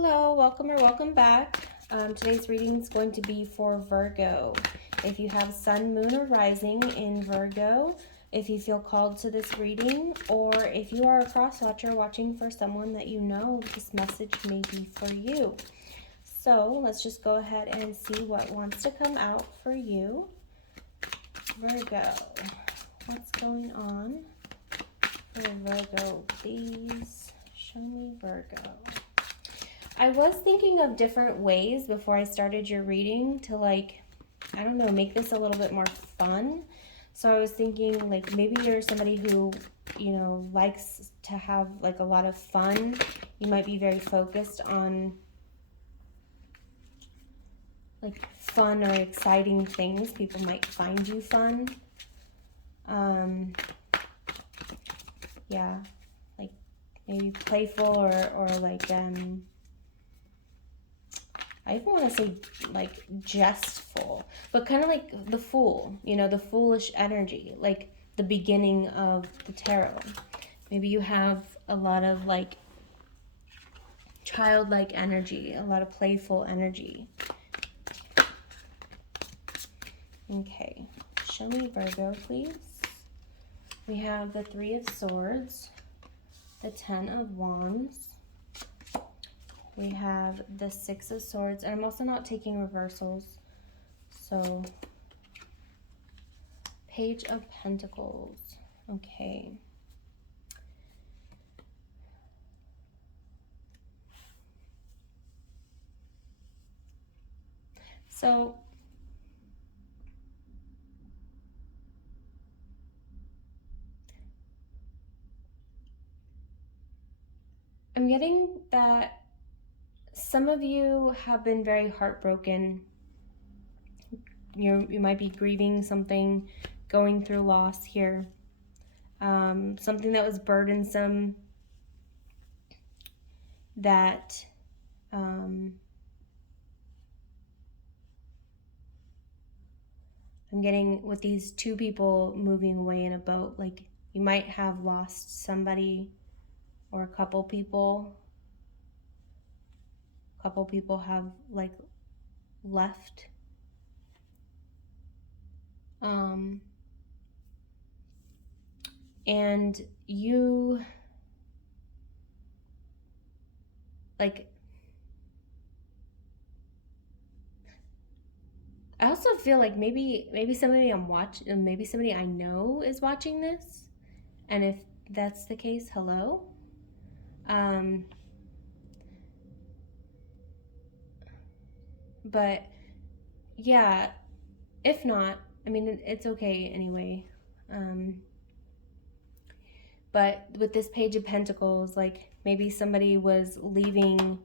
Hello, welcome or welcome back. Today's reading is going to be for Virgo. If you have sun, moon, or rising in Virgo, if you feel called to this reading, or if you are a cross watcher watching for someone that you know, this message may be for you. So let's just go ahead and see what wants to come out for you. Virgo, what's going on for Virgo? Please show me Virgo. I was thinking of different ways before I started your reading to make this a little bit more fun. So I was thinking maybe you're somebody who, likes to have a lot of fun. You might be very focused on fun or exciting things. People might find you fun. Yeah, maybe playful or I even want to say jestful, but kind of like the fool, the foolish energy, like the beginning of the tarot. Maybe you have a lot of childlike energy, a lot of playful energy. Okay, show me Virgo, please. We have the Three of Swords, the Ten of Wands. We have the Six of Swords, and I'm also not taking reversals. So, Page of Pentacles. Okay. So, I'm getting that some of you have been very heartbroken. You might be grieving something, going through loss here. Something that was burdensome that I'm getting with these two people moving away in a boat. You might have lost somebody or a couple people. A couple people have left. And you I also feel like maybe somebody maybe somebody I know is watching this, and if that's the case, hello. But yeah, if not, I mean, it's okay anyway. But with this Page of Pentacles, maybe somebody was leaving.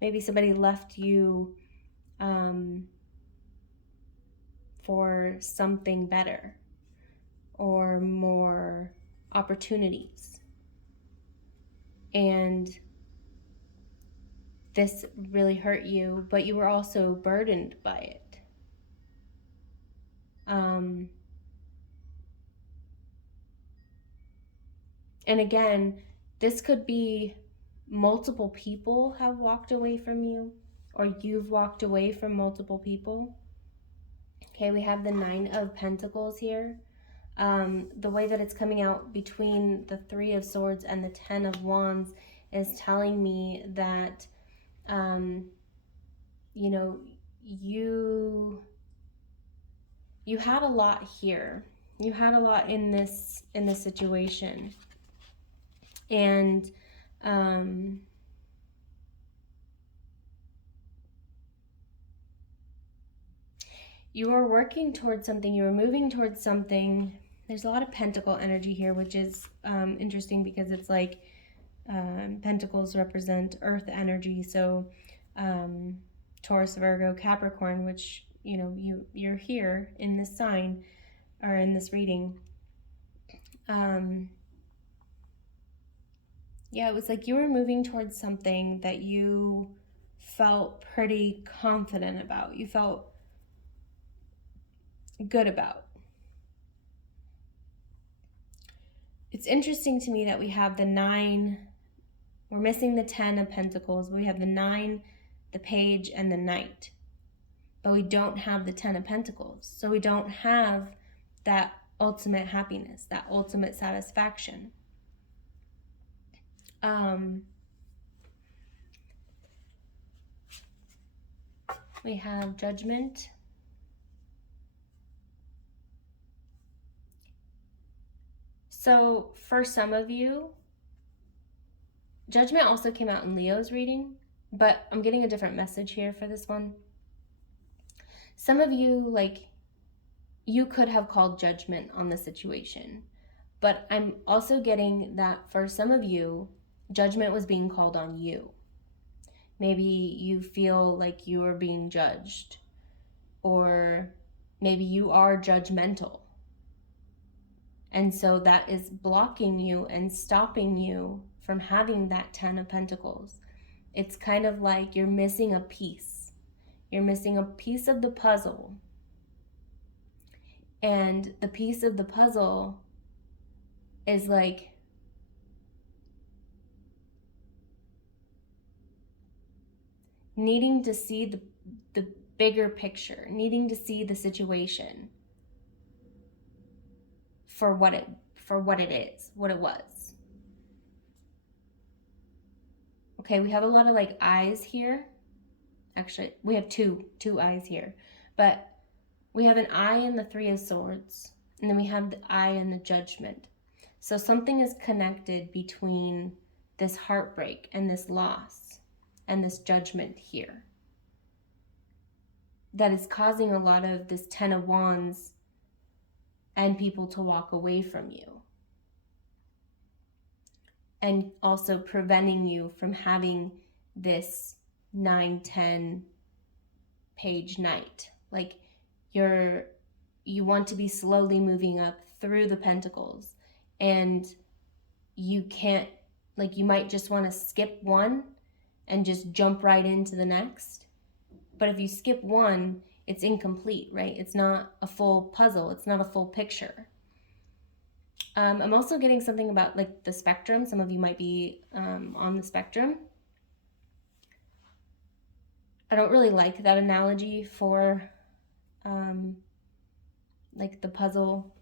Maybe somebody left you for something better or more opportunities. And this really hurt you, but you were also burdened by it. And again, this could be multiple people have walked away from you, or you've walked away from multiple people. Okay, we have the Nine of Pentacles here. The way that it's coming out between the Three of Swords and the Ten of Wands is telling me that, you had a lot here. You had a lot in this situation. And you were working towards something, you were moving towards something. There's a lot of pentacle energy here, which is interesting because it's pentacles represent earth energy. So Taurus, Virgo, Capricorn, which, you're here in this sign or in this reading. Yeah, it was you were moving towards something that you felt pretty confident about. You felt good about. it's interesting to me that we have the 9, we're missing the 10 of Pentacles, but we have the 9, the Page, and the Knight. But we don't have the 10 of Pentacles. So we don't have that ultimate happiness, that ultimate satisfaction. We have Judgment. So for some of you, Judgment also came out in Leo's reading, but I'm getting a different message here for this one. Some of you, like, you could have called judgment on the situation, but I'm also getting that for some of you, judgment was being called on you. Maybe you feel like you are being judged, or maybe you are judgmental. And so that is blocking you and stopping you from having that 10 of Pentacles. It's kind of like you're missing a piece. You're missing a piece of the puzzle. And the piece of the puzzle is like needing to see the bigger picture, needing to see the situation for what it is, what it was. Okay, we have a lot of like eyes here. Actually, we have two eyes here. But we have an eye in the 3 of Swords, and then we have the eye in the Judgment. So something is connected between this heartbreak and this loss and this judgment here that is causing a lot of this 10 of Wands and people to walk away from you, and also preventing you from having this 9-10 Page Knight. Like you want to be slowly moving up through the Pentacles, and you can't, like, you might just want to skip one and just jump right into the next. But if you skip one, it's incomplete, right? It's not a full puzzle. It's not a full picture. I'm also getting something about like the spectrum. Some of you might be on the spectrum. I don't really like that analogy for like the puzzle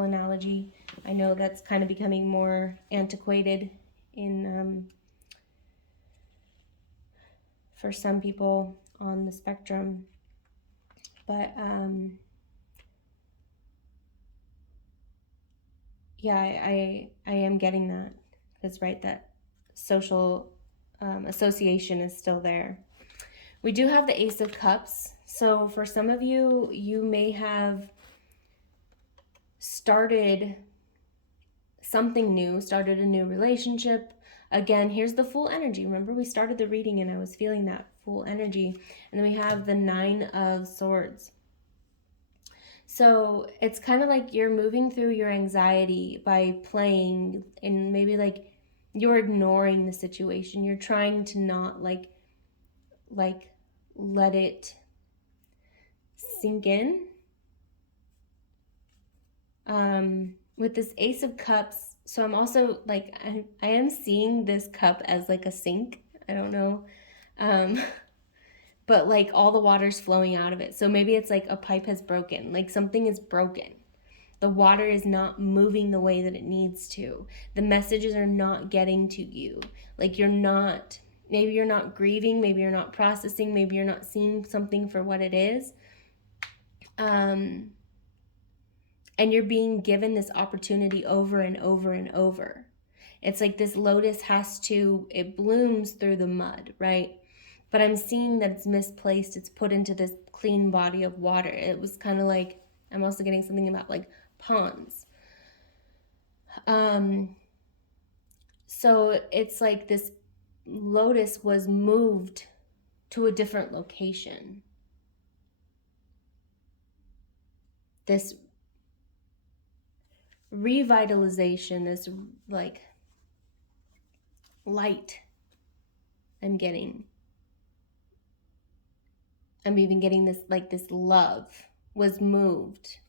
analogy. I know that's kind of becoming more antiquated in for some people on the spectrum. But yeah, I am getting that. That's right, that social association is still there. We do have the Ace of Cups. So for some of you, you may have started something new, started a new relationship. Again, here's the full energy. Remember, we started the reading and I was feeling that full energy. And then we have the 9 of Swords. So it's kind of like you're moving through your anxiety by playing, and maybe like you're ignoring the situation. You're trying to not like let it sink in. With this Ace of Cups, so I'm also like, I am seeing this cup as like a sink. I don't know. But like all the water's flowing out of it. So maybe it's like a pipe has broken, like something is broken. The water is not moving the way that it needs to. The messages are not getting to you. Like maybe you're not grieving, maybe you're not processing, maybe you're not seeing something for what it is. And you're being given this opportunity over and over and over. It's like this lotus it blooms through the mud, right? But I'm seeing that it's misplaced. It's put into this clean body of water. It was kind of like, I'm also getting something about like ponds. So it's like this lotus was moved to a different location. This revitalization, this like light I'm getting. I'm even getting this, like this love was moved.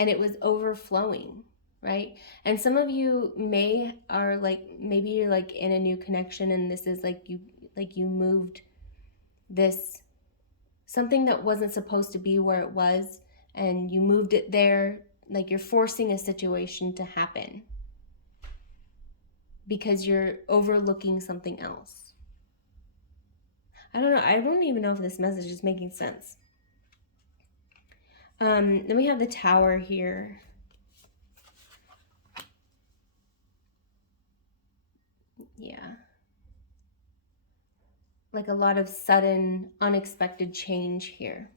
and it was overflowing, right? And some of you are like, maybe you're like in a new connection, and this is like you moved this, something that wasn't supposed to be where it was, and you moved it there, like you're forcing a situation to happen because you're overlooking something else. I don't know. I don't even know if this message is making sense. Then we have the Tower here. Yeah. Like a lot of sudden, unexpected change here.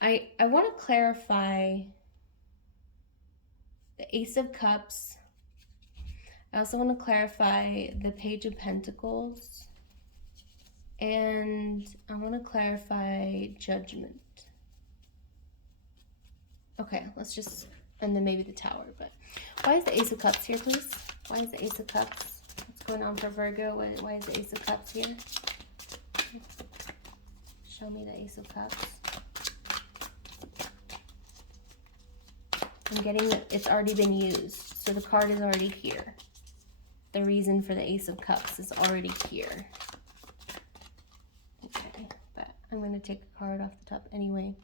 I want to clarify the Ace of Cups. I also want to clarify the Page of Pentacles. And I want to clarify Judgment. Okay, let's just, and then maybe the Tower. But why is the Ace of Cups here, please? Why is the Ace of Cups? What's going on for Virgo? Why is the Ace of Cups here? Show me the Ace of Cups. I'm getting that it's already been used. So the card is already here. The reason for the Ace of Cups is already here. Okay, but I'm going to take a card off the top anyway.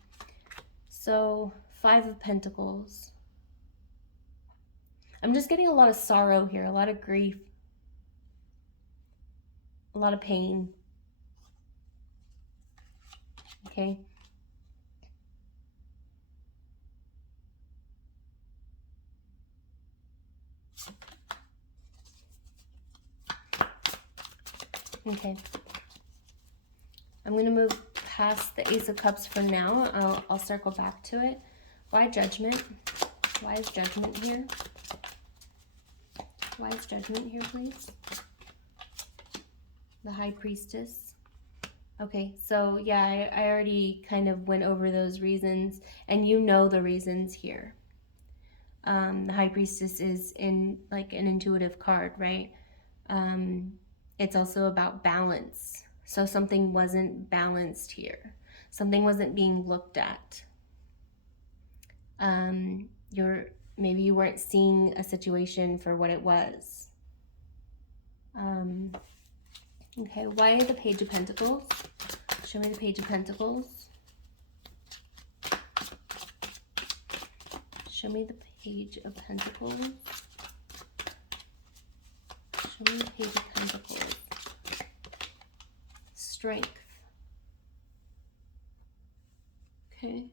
So, Five of Pentacles. I'm just getting a lot of sorrow here, a lot of grief, a lot of pain. Okay. Okay. I'm going to move past the Ace of Cups for now. I'll circle back to it. Why Judgment? Why is Judgment here? Why is Judgment here, please? The High Priestess. Okay, so yeah, I already kind of went over those reasons, and you know the reasons here. The High Priestess is in like an intuitive card, right? It's also about balance. So something wasn't balanced here. Something wasn't being looked at. Maybe you weren't seeing a situation for what it was. Okay, why the Page of Pentacles? Show me the Page of Pentacles. Show me the Page of Pentacles. Show me the Page of Pentacles. Strength. Okay.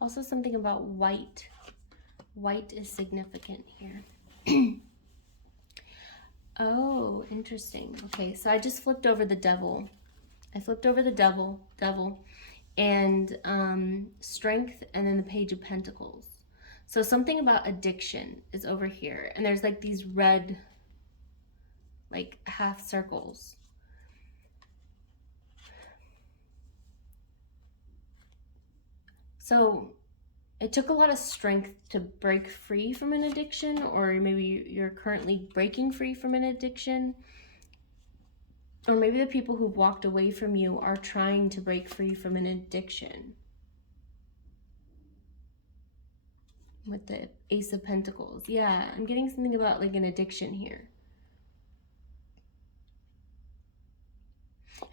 Also something about white. White is significant here. Oh, interesting. Okay, so I just flipped over the Devil. I flipped over the Devil, and Strength, and then the Page of Pentacles. So something about addiction is over here. And there's like these red, like half circles. So it took a lot of strength to break free from an addiction, or maybe you're currently breaking free from an addiction. Or maybe the people who've walked away from you are trying to break free from an addiction. With the Ace of Pentacles. Yeah, I'm getting something about like an addiction here.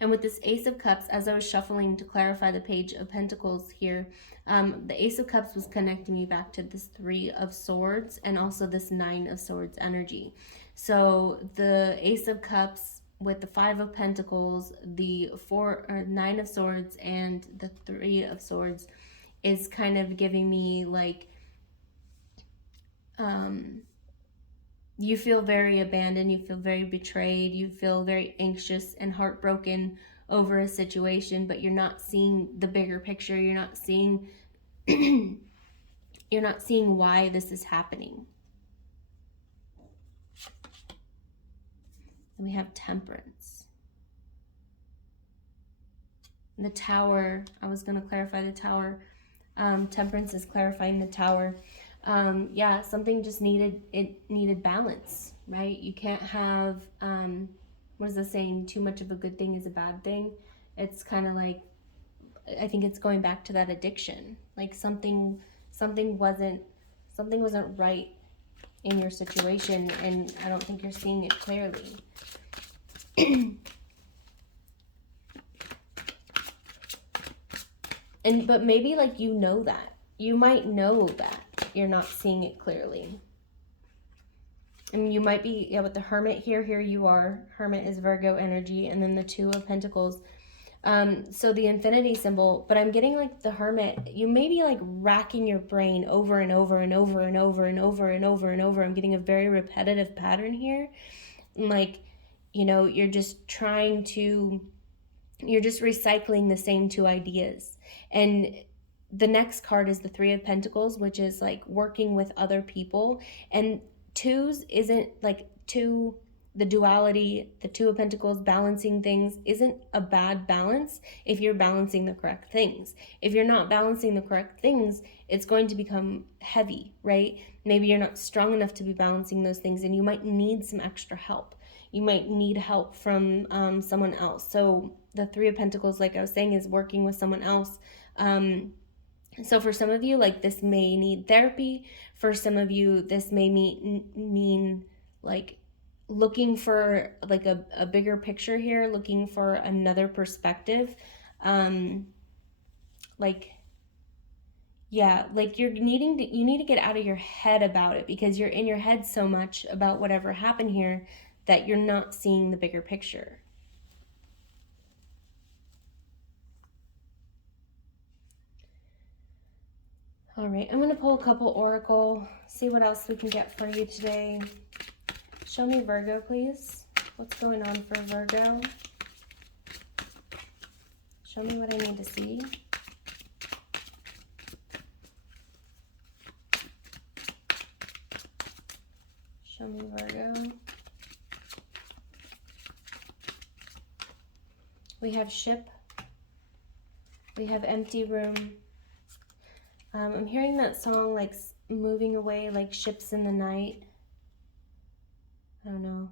And with this Ace of Cups, as I was shuffling to clarify the Page of Pentacles here, the Ace of Cups was connecting me back to this Three of Swords and also this Nine of Swords energy. So the Ace of Cups with the Five of Pentacles, the Nine of Swords, and the Three of Swords is kind of giving me like, you feel very abandoned, you feel very betrayed, you feel very anxious and heartbroken over a situation, but you're not seeing the bigger picture. You're not seeing you're not seeing why this is happening. And we have Temperance. The Tower, I was going to clarify the Tower. Temperance is clarifying the Tower. Yeah, something just needed balance, right? You can't have, what is the saying? Too much of a good thing is a bad thing. It's kind of like, I think it's going back to that addiction. Like something wasn't right in your situation, and I don't think you're seeing it clearly. But maybe like you know that. You might know that you're not seeing it clearly. And you might be, yeah, with the Hermit here you are. Hermit is Virgo energy, and then the Two of Pentacles. So the infinity symbol, but I'm getting like the Hermit, you may be like racking your brain over and over and over and over and over and over and over. I'm getting a very repetitive pattern here. Like, you know, you're just recycling the same two ideas. And the next card is the Three of Pentacles, which is like working with other people. And twos isn't like the duality, the Two of Pentacles, balancing things isn't a bad balance if you're balancing the correct things. If you're not balancing the correct things, it's going to become heavy, right? Maybe you're not strong enough to be balancing those things, and you might need some extra help. You might need help from someone else. So the Three of Pentacles, like I was saying, is working with someone else. So for some of you, like, this may need therapy. For some of you, this may mean like looking for like a bigger picture here, looking for another perspective. Like, yeah, like you need to get out of your head about it, because you're in your head so much about whatever happened here that you're not seeing the bigger picture. All right, I'm going to pull a couple Oracle, see what else we can get for you today. Show me Virgo, please. What's going on for Virgo? Show me what I need to see. Show me Virgo. We have ship. We have empty room. I'm hearing that song like moving away like ships in the night. I don't know.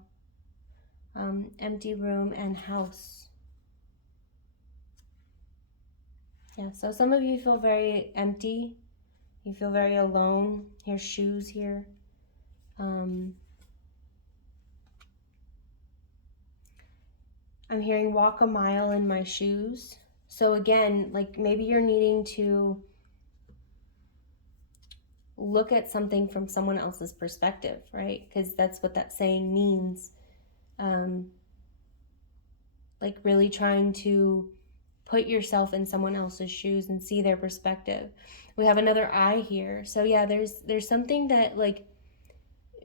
Empty room and house. Yeah, so some of you feel very empty. You feel very alone. Here's shoes here. I'm hearing walk a mile in my shoes. So again, like maybe you're needing to look at something from someone else's perspective, right? Because that's what that saying means. Like really trying to put yourself in someone else's shoes and see their perspective. We have another eye here. So yeah, there's something that like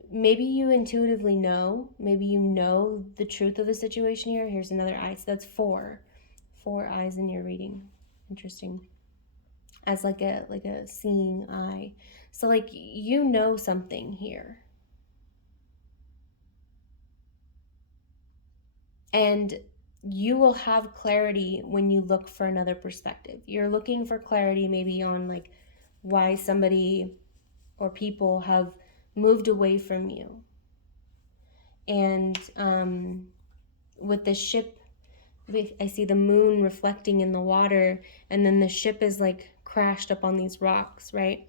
maybe you intuitively know, maybe you know the truth of the situation here. Here's another eye. So that's four eyes in your reading. Interesting. As like a seeing eye. So like you know something here. And you will have clarity when you look for another perspective. You're looking for clarity maybe on like why somebody or people have moved away from you. And with the ship, I see the moon reflecting in the water, and then the ship is like crashed up on these rocks, right?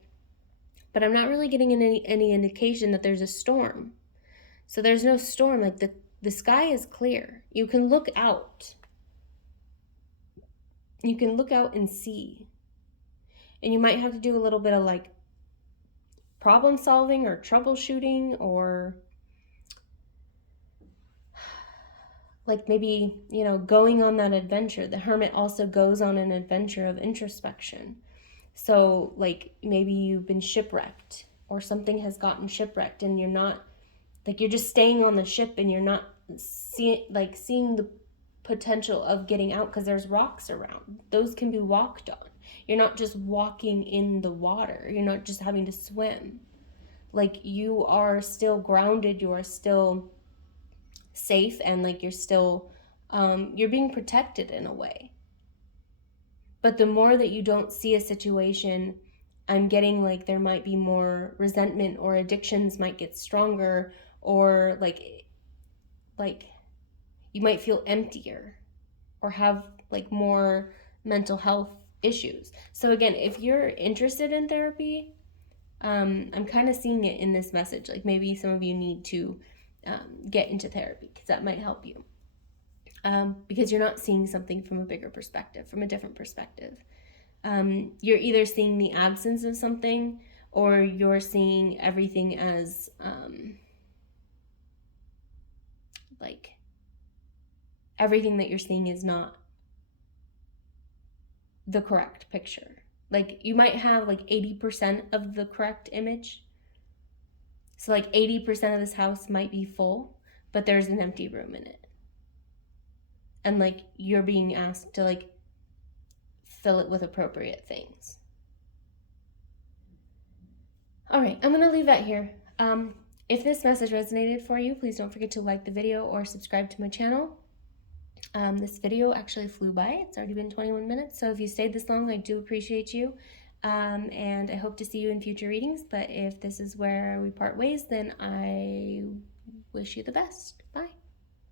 But I'm not really getting any indication that there's a storm. So there's no storm. Like the sky is clear. You can look out. You can look out and see. And you might have to do a little bit of like problem solving or troubleshooting, or like maybe, you know, going on that adventure. The Hermit also goes on an adventure of introspection. So like maybe you've been shipwrecked, or something has gotten shipwrecked, and you're not, like, you're just staying on the ship and you're not seeing the potential of getting out, because there's rocks around. Those can be walked on. You're not just walking in the water. You're not just having to swim. Like, you are still grounded. You are still safe, and like you're still you're being protected in a way. But the more that you don't see a situation, I'm getting like there might be more resentment, or addictions might get stronger, or like you might feel emptier or have like more mental health issues. So again, if you're interested in therapy, I'm kind of seeing it in this message. Like maybe some of you need to get into therapy, because that might help you. Because you're not seeing something from a bigger perspective, from a different perspective. You're either seeing the absence of something, or you're seeing everything as like everything that you're seeing is not the correct picture. Like you might have like 80% of the correct image. So like 80% of this house might be full, but there's an empty room in it. And like you're being asked to like fill it with appropriate things. All right, I'm gonna leave that here. If this message resonated for you, please don't forget to like the video or subscribe to my channel. This video actually flew by. It's already been 21 minutes, so if you stayed this long, I do appreciate you. And I hope to see you in future readings, but if this is where we part ways, then I wish you the best. Bye.